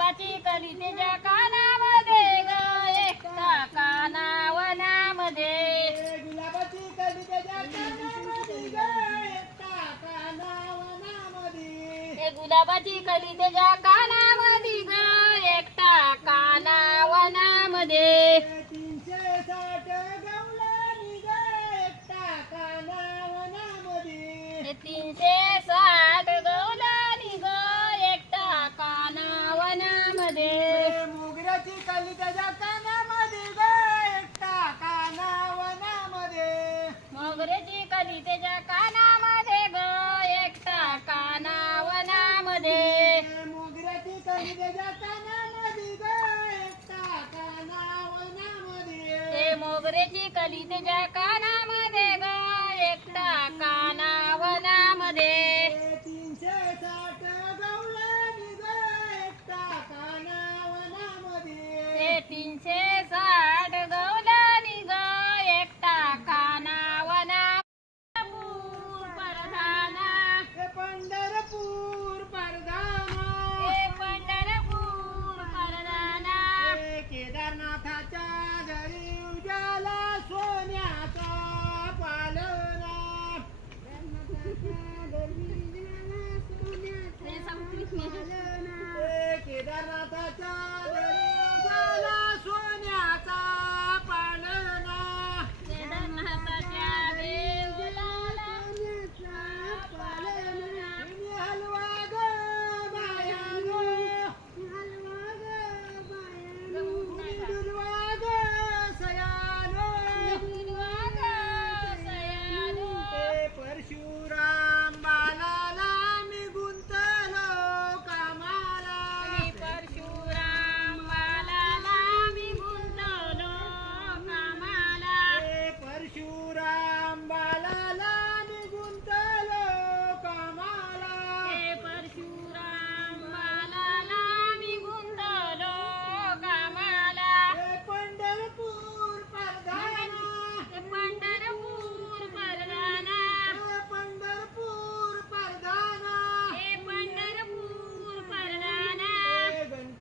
गुलाबाची कली त्याच्या कानामध्ये ग एकटा कानावनामध्ये गुलाबाची कली त्याच्या कानामध्ये ग एकटा कानावनामध्ये हे गुलाबाची कली त्याच्या कानामध्ये ग एकटा कानावनामध्ये 360 गवळणी ग एकटा कानावनामध्ये हे 360 गवळणी ग एकटा कानावनामध्ये मोगऱ्याची कली त्याच्या कानामध्ये ग एकटा कानावनामध्ये मोगऱ्याची कली त्याच्या कानामध्ये ग एकटा कानावनामध्ये मोगऱ्याची कली त्याच्या कानामध्ये ग एकटा कानावनामध्ये ते मोगऱ्याची कली त्याच्या कानामध्ये ग एकटा कानावनामध्ये 360 गवळणी ग एकटा कानावनामध्ये ते 360